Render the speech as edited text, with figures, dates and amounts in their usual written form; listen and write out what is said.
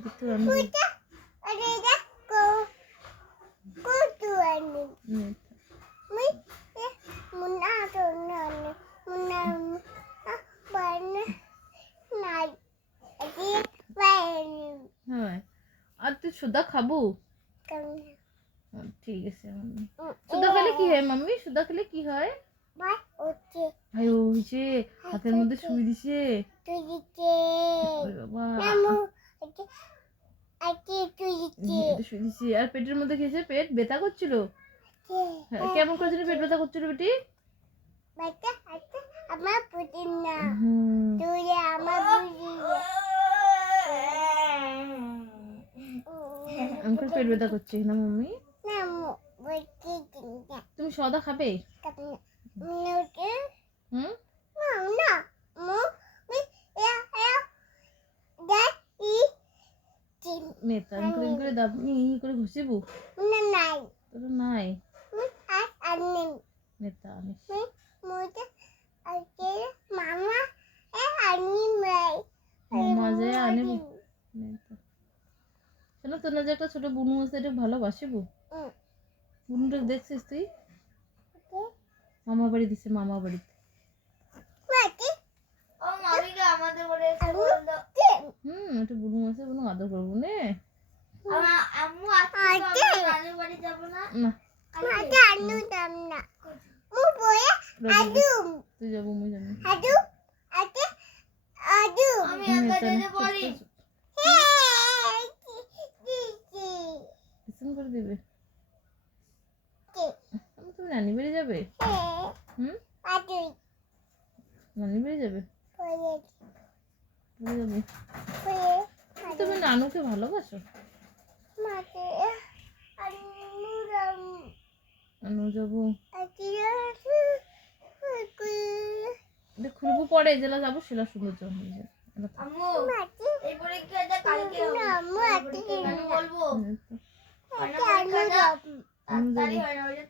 Itu anu. Ada ko tuan. Muna to nan. Muna ban নাই আজি বাইনি হ্যাঁ আর তুই সুদা খাবো কাম ঠিক আছে মাম্মি সুদা খেলে কি হয় মাম্মি সুদা খেলে কি হয় বাই ওকে আই ওইছে হাতের মধ্যে শুই দিছে তুই দিতে বাবা নামু আজকে তুই দিতে শুই দিছে আর পেটের মধ্যে খেয়েছে পেট ব্যথা করছিল কেমন করে পেট ব্যথা করছিল বেটি বাচ্চা আচ্ছা আমার পুতিন না তুই আমার বুঝি আমার পেট ব্যথা করছে না মাম্মি নামু বলছি না তুমি সদা খাবে নোকে হুম না মু দ্যাট ই নেতা ক্রিম করে দাবনি করে ঘষিবু না নাই তোর নাই আর আনি নেতা আনিস মুতে আজকে মামা আনি মাই মামা যে আনে নেতা শোনো তোর না যে একটা ছোট বুনু আছে এটা ভালোবাসিবু বুনুটা দেখছিস তুই মামা বাড়ি দিছে মামা বাড়িতে ও মামিকে আমাদের বলে এটা বুনু আছে বুনু আদর করবো নে আম্মু আজকে নানু বাড়ি যাব না না আজকে আনু যাব না মু বয়ে আদুম তুই যাবো মুই জানি আদু আজকে আদু আমি একা যেতে পারি কিসম করে দিবে তুমি নানি বাড়ি যাবে হুম আদু নানি বাড়ি যাবে বয়ে যাবে বয়ে তুমি নানুকে ভালোবাসো মাকে আনু রাম নানু যাবো আজকে এটা খুলবো পরে জেলা যাবো সেলা সৌন্দর্য হয়ে যাবে আম্মু এই পরীক্ষাটা কালকে হবে আম্মু আজকে বলবো আজকে আনু যাব আমি তাড়াতাড়ি হয় না